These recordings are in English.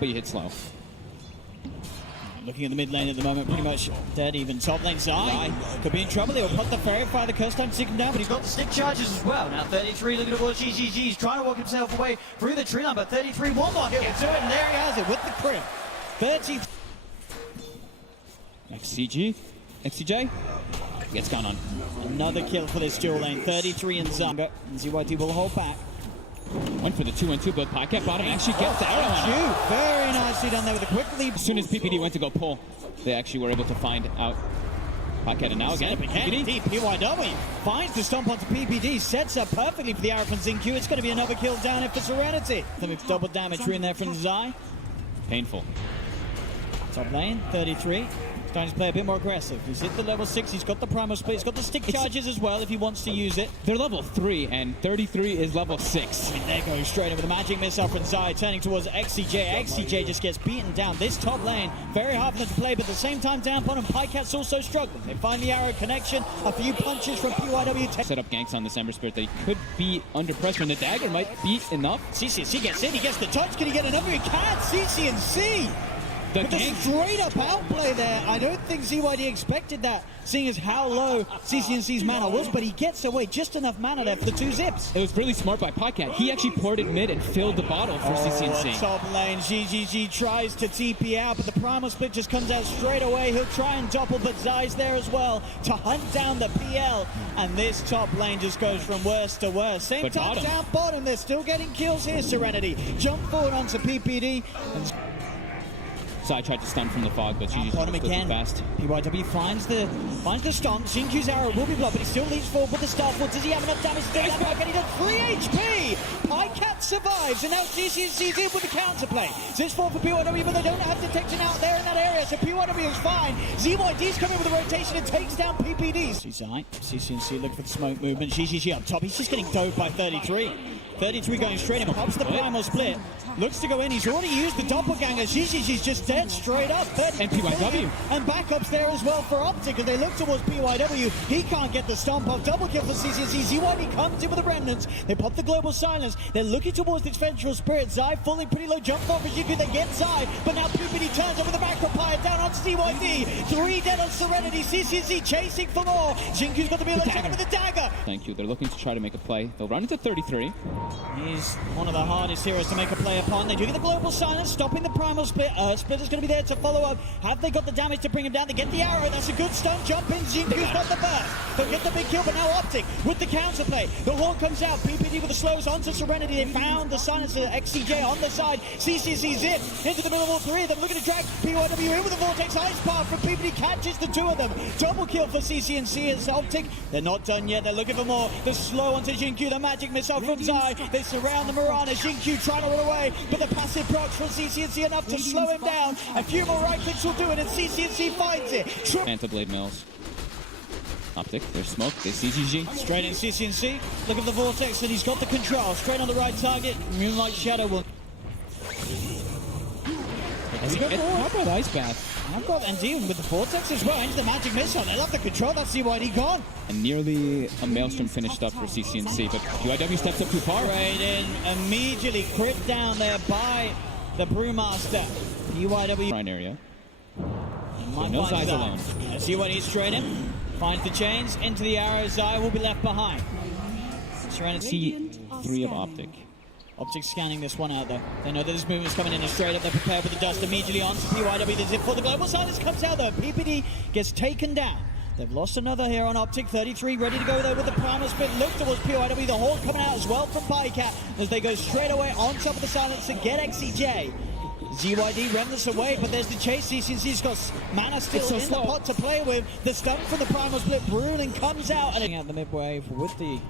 but you hit slow. Looking at the mid lane at the moment, pretty much dead. Even top lane Zai could be in trouble. He'll put the fairy fire, the curse time to take him down, but he's got the stick charges as well. Now 33 looking towards GGG. He's trying to walk himself away through the tree line, but 33 one more hit will do it, and there he has it with the crit. 30. XCJ gets gone on. Another kill for this dual lane. 33 and Zanga. And ZYD will hold back. Went for the 2-1-2, but Pocket bottom actually gets the arrow on him. Very nicely done there with a quick leap. As soon as PPD went to go pull, they actually were able to find out Pocket. And now again, PPD. PYW finds the stomp onto PPD, sets up perfectly for the arrow from Xingqiu. It's going to be another kill down here for Serenity. Then with double damage in there from Zai. Painful. Top lane, 33. Starting to play a bit more aggressive. He's hit the level 6, he's got the primal split, he's got the stick charges as well if he wants to use it. They're level 3 and 33 is level 6. I mean, there goes straight in with a magic missile from Zai, turning towards XCJ. XCJ just gets beaten down. This top lane, very hard for them to play, but at the same time, down on him, Pycat's also struggling. They find the arrow connection, a few punches from PYW. Set up ganks on this Ember Spirit that he could be under pressure, and the dagger might be enough. CCNC gets in, he gets the touch, can he get another? He can! CCNC! With the straight-up outplay there. I don't think ZYD expected that, seeing as how low CCNC's mana was, but he gets away just enough mana there for the 2 zips. It was really smart by Pocket. He actually poured it mid and filled the bottle for CCNC. Top lane, GGG tries to TP out, but the primal split just comes out straight away. He'll try and doppel, but Zai's there as well to hunt down the PL. And this top lane just goes from worst to worst. Same but top down bottom, they're still getting kills here, Serenity. Jump forward onto PPD. Zai tried to stun from the fog, but GGG on him again. Fast. PYW finds the stomp. Xingqiu's arrow will be blocked, but he still leads forward with the Starfall. Does he have enough damage to do that? Can he does 3 HP? Pycat survives, and now CCNC's in with the counterplay. So it's 4 for PYW, but they don't have detection out there in that area, so PYW is fine. ZYD's coming with a rotation and takes down PPD. Zai, CCNC looking for the smoke movement. GGG up top. He's just getting dove by 33. 33 going straight in, pops the primal split. Looks to go in, he's already used the doppelganger. GGG's just dead straight up. And PYW. And backups there as well for OpTic as they look towards PYW. He can't get the stomp off. Double kill for CCNC. ZYD comes in with the remnants. They pop the global silence. They're looking towards this vengeful spirit. Zai falling pretty low. Jump for Xingqiu. They get Zai. But now PPD turns over the macropire down on ZYD. 3 dead on Serenity. CCNC chasing for more. Xingqiu's got to be able to with the dagger. Thank you. They're looking to try to make a play. They'll run into 33. He's one of the hardest heroes to make a play upon. They do get the global silence, stopping the primal split. Split is going to be there to follow up. Have they got the damage to bring him down? They get the arrow. That's a good stun jump in. Xingqiu's got the burst. They'll get the big kill, but now OpTic with the counterplay. The horn comes out. PPD with the slows onto Serenity. They found the silencer. XCJ on the side. CCC zip into the middle of all 3 of them. Looking to drag PYW in with the Vortex Ice Path from PPD. Catches the 2 of them. Double kill for CCNC as OpTic. They're not done yet. They're looking for more. The slow onto Xingqiu. The magic missile from Zai. They surround the Mirana. Xingqiu trying to run away, but the passive procs from CCNC enough to slow him down. A few more right clicks will do it, and CCNC finds it. Anti-blade mills. OpTic, there's smoke, they see GG. Straight in CCNC. Look at the Vortex, and he's got the control. Straight on the right target. Moonlight Shadow will. How about Ice Bath? I've got and dealing with the Vortex as well. Into the magic missile. They love the control. That's ZYD gone. And nearly a Maelstrom finished up for CCNC, but PYW steps up too far. Right in, immediately crit down there by the Brewmaster. PYW. Right area. So no Zai's alone. ZYD straight in. Finds the chains into the arrow. Zai will be left behind. Serenity. C3 of OpTic. OpTic scanning this one out though. They know that this movement's coming in and straight up. They're prepared with the dust immediately on to PYW. The zip for the global silence comes out though. PPD gets taken down. They've lost another here on OpTic. 33 ready to go there with the primal split. Look towards PYW. The horn coming out as well from Pycat as they go straight away on top of the silence to get XCJ. ZYD remnants away, but there's the chase. CCNC's got mana still in the pot to play with. The stun from the primal split. Bruning comes out and out the midway with the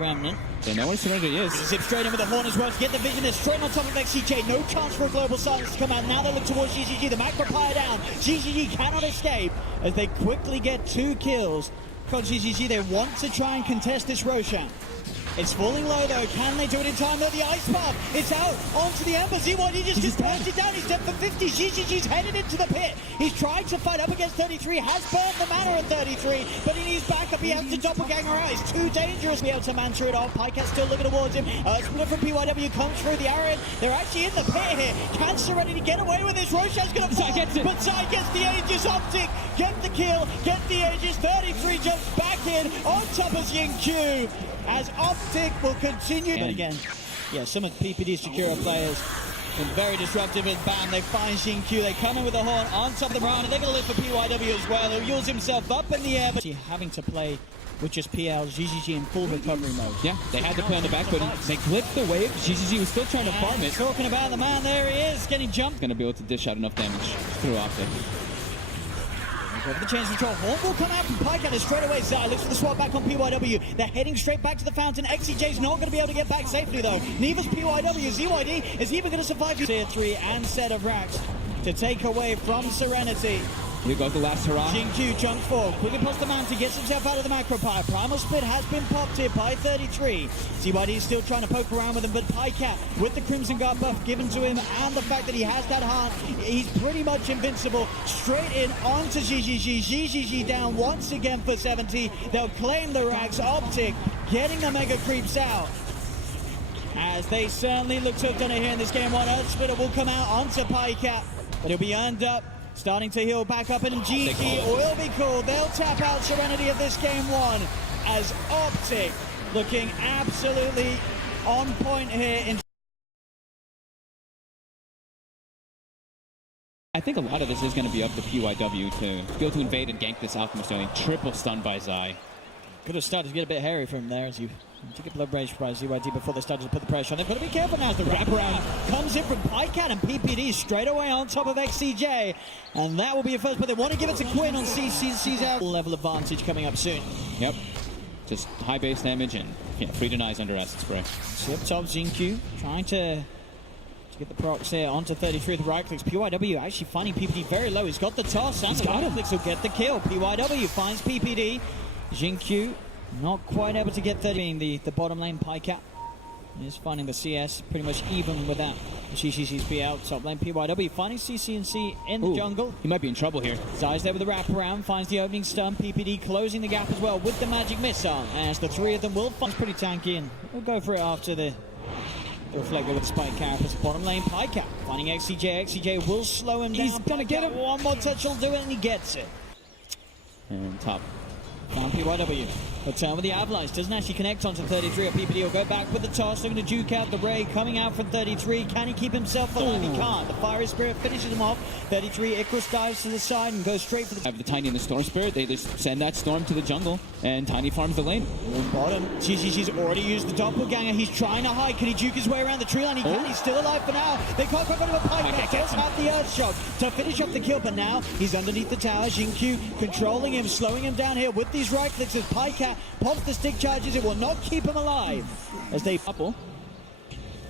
remnant. They know where Serenity is. Zip straight in with the horn as well to get the vision. They're straight on top of XCJ. No chance for a global silence to come out. Now they look towards GGG. The macropire down. GGG cannot escape as they quickly get 2 kills. Because GGG, they want to try and contest this Roshan. It's falling low though. Can they do it in time though? The ice path. It's out onto the Ember. ZYD just burnt it down. He's dead for 50. GGG's headed into the pit. He's trying to fight up against 33. Has burned the mana at 33, but he needs backup. He has to doppelganger out. It's too dangerous to be able to mantra it off. Pycat still looking towards him. Split from PYW comes through the arrow. They're actually in the pit here. Can Serenity get away with this? Roshan's going to fall, but Zai gets the Aegis. OpTic get the kill, get the Aegis. 33 jumps back in on top of Q as OpTic will continue. And again, yeah, some of PPD's Shakira players been very disruptive and bam, they find Q. They come in with a horn on top of the round and they're going to live for PYW as well. He'll use himself up in the air, but having to play with just PL, GGG in full recovery mode. Yeah, they had to play on the back, but they clipped the wave. GGG was still trying to farm it. Talking about the man, there he is, getting jumped. Going to be able to dish out enough damage through OpTic. Over the change control, horn will come out from Pycat and straight away Zai looks for the swap back on PYW. They're heading straight back to the fountain. XCJ's not going to be able to get back safely though. Neither's PYW. ZYD is even going to survive tier 3 and set of racks to take away from Serenity. We got the last hurrah. Q jumps forward, quickly past the mountain, gets himself out of the macro pie. Primal Split has been popped here by 33. ZYD is still trying to poke around with him, but Pycat with the Crimson Guard buff given to him and the fact that he has that heart, he's pretty much invincible. Straight in onto GGG. GGG down once again for 70. They'll claim the racks. OpTic getting the mega creeps out, as they certainly look to have done it here in this game one. Earth Splitter will come out onto Pycat, but he'll be earned up. Starting to heal back up, and GG will be cool. They'll tap out Serenity of this game one, as OpTic looking absolutely on point here. I think a lot of this is going to be up to PYW to be able to invade and gank this Alchemist only. Triple stun by Zai. Could have started to get a bit hairy from there as you took a blood rage by ZYD before they started to put the pressure on. They've got to be careful now as the wraparound comes in from Pycat and PPD straight away on top of XCJ. And that will be a first, but they want to give it to Quinn on CC's out. Level advantage coming up soon. Yep. Just high base damage and free denies under acid spray. So up top, Q trying to get the procs here onto 33 with the right clicks. PYW actually finding PPD very low. He's got the toss and the right clicks will get the kill. PYW finds PPD. Q not quite able to get 30, being the bottom lane. Pycat is finding the CS pretty much even with that. CCC's be out top lane. PYW finding CCNC in the jungle. He might be in trouble here. Zai's there with the wraparound, finds the opening stun. PPD closing the gap as well with the magic missile, as the three of them will find pretty tanky, and we'll go for it after the reflector with the spike carapace. Bottom lane, Pycat finding XCJ. XCJ will slow him down. He's gonna get him. One more touch will do it, and he gets it. And top. Found PYW. But with the Avalanche doesn't actually connect onto 33. Or PPD will go back with the toss, looking to juke out the Ray. Coming out from 33. Can he keep himself alive? He can't. The Fiery Spirit finishes him off. 33. Icarus dives to the side and goes straight for the... Have the Tiny and the Storm Spirit. They just send that Storm to the jungle, and Tiny farms the lane. Bottom. GGG's already used the doppelganger. He's trying to hide. Can he juke his way around the tree line? He can. He's still alive for now. They can't quite run him a pipe. He does have the Earth Shock to finish off the kill, but now he's underneath the tower. Q controlling him, slowing him down here with these right clicks as Pycat pops the stick charges. It will not keep him alive as they couple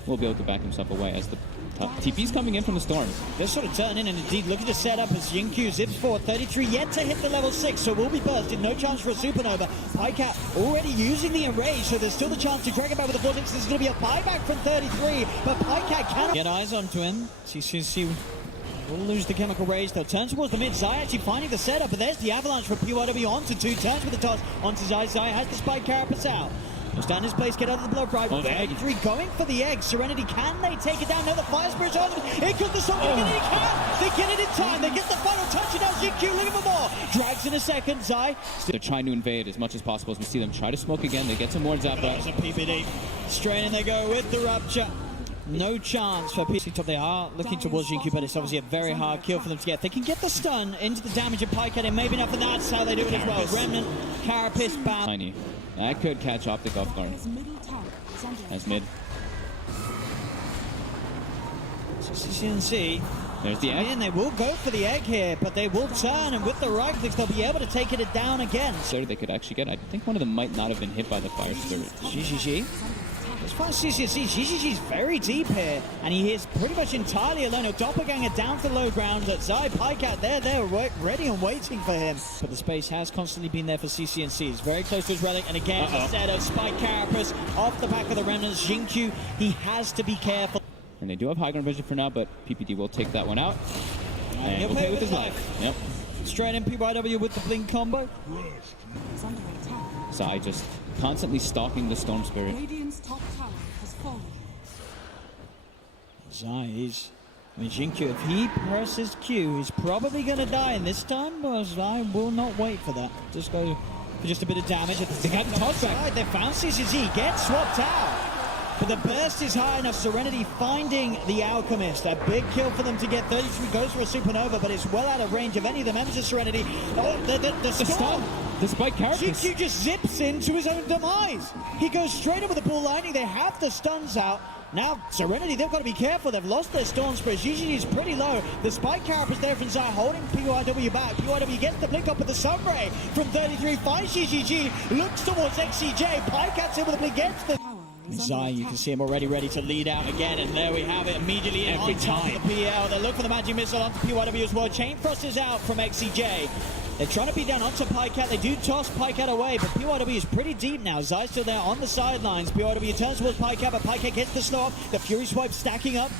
will be able to back himself away as the TP's coming in from the Storm. They're sort of turning and indeed looking to set up as Q zips forward. 33 yet to hit the level 6, so will be bursted. No chance for a supernova. Pycat already using the enrage, so there's still the chance to drag him back with the vortex. There's going to be a buyback from 33, but Pycat cannot get eyes onto him. CCC will lose the chemical rage. They'll turn towards the mid. Zai actually finding the setup, but there's the avalanche for PYW onto 2. Turns with the toss onto Zai. Zai has the spike carapace out. He'll stand his place, get out of the blow right. 33 going for the egg. Serenity, can they take it down? No, the Fire Spirit's on them. It could the song. He can. They get it in time. They get the final touch, and now Q looking for more. Drags in a second. Zai. They're trying to invade as much as possible as we see them try to smoke again. They get some more Zappa. There's a PPD. Straight in they go with the Rupture. No chance for PC top. They are looking towards Q, but it's obviously a very hard kill for them to get. They can get the stun into the damage of Pycat, and maybe enough, and that's how they do it as well. Remnant, Carapace, bound. Tiny. That could catch OpTic off guard. As mid. CCNC. There's the egg. And they will go for the egg here, but they will turn, and with the right clicks, they'll be able to take it down again. So they could actually get. I think one of them might not have been hit by the Fire Spirit. GGG. As far as CCC, GGG's very deep here, and he is pretty much entirely alone. A doppelganger down to the low ground. Zai, Pycat, they're ready and waiting for him. But the space has constantly been there for CCNC. He's very close to his relic, and again, a set of Spike Carapace off the back of the Remnants. Xingqiu, he has to be careful. And they do have high ground vision for now, but PPD will take that one out. And he'll will play play with his life. Yep. Straight in PYW with the blink combo. Zai just constantly stalking the Storm Spirit. Radiant's top tower has fallen. Zai is... I mean, Xingqiu, if he presses Q, he's probably going to die. And this time, well, Zai will not wait for that. Just go for just a bit of damage. They got the toss back. They found CCZ. Gets swapped out. But the burst is high enough. Serenity finding the Alchemist. A big kill for them to get 33. Goes for a Supernova, but it's well out of range of any of the members of Serenity. Oh, the stun. The Spike Carapace. Xingqiu just zips into his own demise. He goes straight in with the Bull Lightning. They have the stuns out. Now, Serenity, they've got to be careful. They've lost their Storm Spirit. GG is pretty low. The Spike Carapace there from Zai holding PYW back. PYW gets the blink up with the Sunray from 33. Finds GGG. Looks towards XCJ. Pycat's in with the blink. Gets the... Zai, you can see him already ready to lead out again, and there we have it, immediately in on top of the PL. They look for the Magic Missile onto PYW as well. Chain Frost is out from XCJ. They're trying to beat down onto Pycat. They do toss Pycat away, but PYW is pretty deep now. Zai's still there on the sidelines. PYW turns towards Pycat, but Pycat gets the slow up. The Fury Swipe stacking up.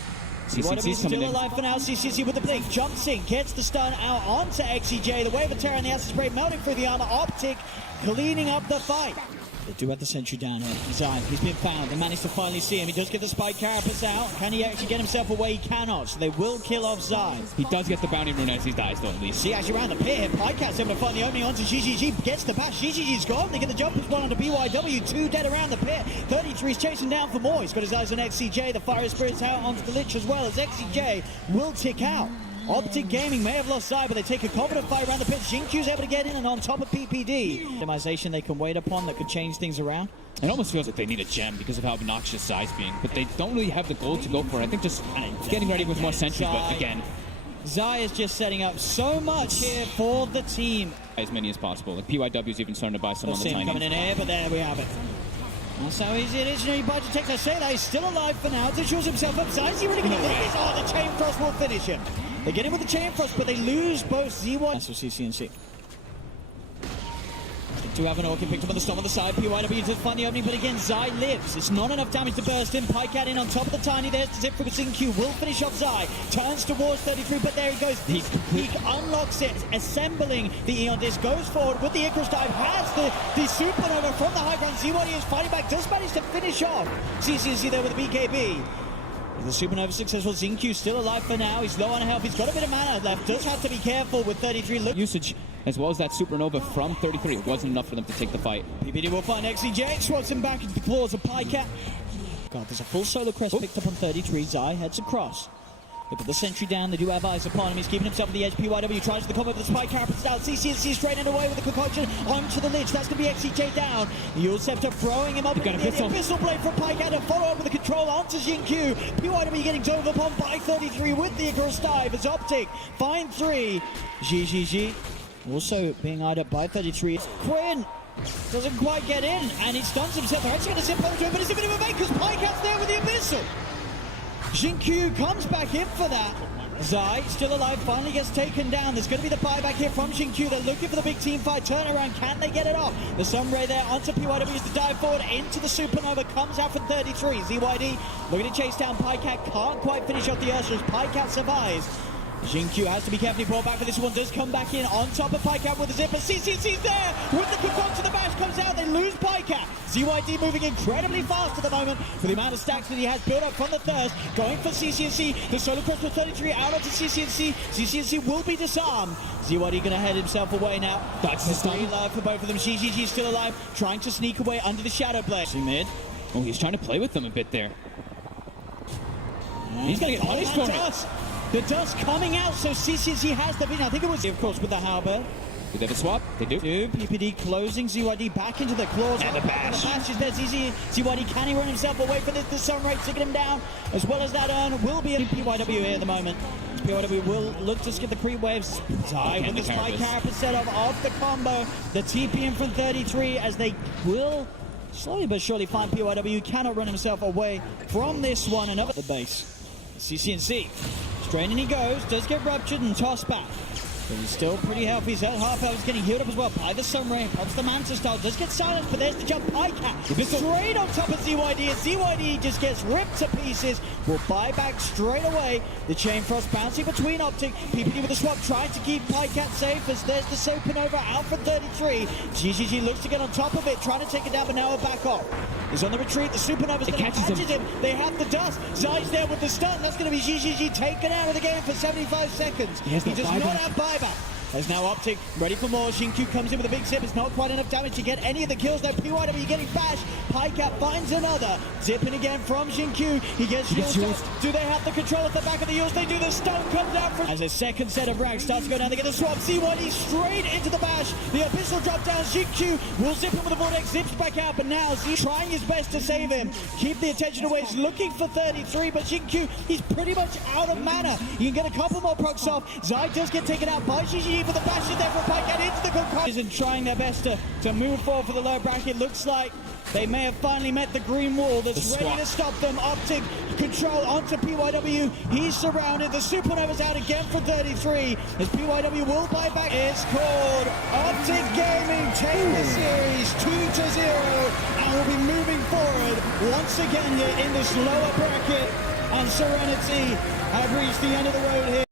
PYW is still alive for now. CCC with the blink. Jumps in, gets the stun out onto XCJ. The Wave of Terror and the Acid Spray melting through the armor. OpTic cleaning up the fight. They do have the sentry down here. Zai, he's been found. They managed to finally see him. He does get the Spike Carapace out. Can he actually get himself away? He cannot. So they will kill off Zai. He does get the bounty rune as he dies, though, at least. See, actually around the pit here. Pycat's able to find the opening onto GGG. Gets the bash. GGG's gone. They get the jump as well onto BYW. 2 dead around the pit. 33's chasing down for more. He's got his eyes on XCJ. The Fire Spirit's out onto the Lich as well as XCJ will tick out. OpTic Gaming may have lost Zai, but they take a confident fight around the pit. Xingqiu's able to get in and on top of PPD. Optimization they can wait upon that could change things around. It almost feels like they need a gem because of how obnoxious Zai's being, but they don't really have the gold to go for it. I think just getting ready with more sentries, but again... Zai is just setting up so much here for the team. As many as possible. Like PYW's even starting to buy some on the tiny. Coming in here, but there we have it. That's how easy it is. You know, you buy to take. I say that he's still alive for now. To choose himself up. Zai's really going to win this. Oh, the Chain Frost will finish him. They get him with the Chain Frost, but they lose both Z1. That's for CCNC. They do have an Orchid picked up on the storm on the side. PYW does find the opening, but again, Zai lives. It's not enough damage to burst him. Pycat in on top of the tiny. There's the zip for Xingqiu. Will finish off Zai. Turns towards 33, but there he goes. He unlocks it, assembling the Eon Disc. Goes forward with the Icarus dive. Has the Supernova from the high ground. Z1 is fighting back. Does manage to finish off CCNC there with the BKB. The Supernova successful. Xingqiu still alive for now. He's low on health. He's got a bit of mana left. Does have to be careful with 33. Usage as well as that Supernova from 33. It wasn't enough for them to take the fight. PPD will find XCJ. Swats him back into the claws of Pycat. God, there's a full Solar Crest picked up on 33. Zai heads across. They put the sentry down. They do have eyes upon him. He's keeping himself at the edge. PYW tries the combo with the Spike Carapace out. CCNC straight and away with the concoction onto the Lich. That's going to be XCJ down. The Yule Scepter throwing him up. The Abyssal Blade from Pycat to follow up with the control onto Xingqiu. PYW getting dove upon by 33 with the Icarus dive. It's OpTic. Find 3. GGG. Also being eyed up by 33. Quinn doesn't quite get in, and he stuns himself. They're actually going to zip over to him, but it's a bit of a fake because Pycat's there with the Abyssal. Xingqiu comes back in for that. Zai, still alive, finally gets taken down. There's going to be the buyback here from Xingqiu. They're looking for the big team fight. Turnaround, can they get it off? The Sunray there onto PYW as the dive forward into the Supernova. Comes out from 33. ZYD looking to chase down Pycat. Can't quite finish off the Ursus. Pycat survives. Xingqiu has to be carefully brought back for this one. Does come back in on top of Pycat with the zipper. CCC's there with the concoction. The bash comes out. They lose Pycat. ZYD moving incredibly fast at the moment for the amount of stacks that he has built up from the thirst. Going for CCNC. The Solar Crest with 33 out onto CCNC. CCNC will be disarmed. ZYD going to head himself away now. That's the stay alive for both of them. GGG still alive, trying to sneak away under the Shadow Blade. See mid. Oh, he's trying to play with them a bit there. He's going to get punished for it. The dust coming out, so CCNC has the win. I think it was, of course, with the Halberd. Do they have a swap? They do. PPD closing ZYD back into the claws. And the bash. The bash is there. ZYD, can he run himself away from this? The Sunray taking him down, as well as that urn will be in PYW here at the moment. PYW will look to skip the creep waves. Zai with the Spike Carapace set off the combo. The TP in from 33 as they will slowly but surely find PYW cannot run himself away from this one. And up at the base. CCNC. Straight in he goes, does get ruptured and tossed back. But he's still pretty healthy. His half health is getting healed up as well by the Sun Rain. Pops the Manta style, does get silenced, but there's the jump. Pycat straight on top of ZYD, and ZYD just gets ripped to pieces. Will buy back straight away. The Chain Frost bouncing between OpTic. PPD with the swap, trying to keep Pycat safe as there's the Supernova out for 33. GGG looks to get on top of it, trying to take it down, but now back off. He's on the retreat. The Supernova's going to catch him. They have the dust. Zai's there with the stun. That's going to be GGG taken out of the game for 75 seconds. He does not have buyback. There's now OpTic, ready for more. Xingqiu comes in with a big zip. It's not quite enough damage to get any of the kills. Now PYW getting bashed. Pycat finds another. Zipping again from Xingqiu. He gets used. Do they have the control at the back of the Eels? They do. The stun comes out from... As a second set of ranks starts to go down, they get the swap. ZYD straight into the bash. The Abyssal drop down. Xingqiu will zip him with the Vortex. Zips back out, but now he's trying his best to save him. Keep the attention away. He's looking for 33, but Xingqiu, he's pretty much out of mana. You can get a couple more procs off. Zai does get taken out by GGG, but the bash is there for Pycat into the concoction. And trying their best to move forward for the low bracket. Looks like they may have finally met the green wall that's ready to stop them. OpTic control onto PYW. He's surrounded. The Supernova's out again for 33. As PYW will buy back. It's called OpTic Gaming. Take the series 2-0 and will be moving forward once again here in this lower bracket. And Serenity have reached the end of the road here.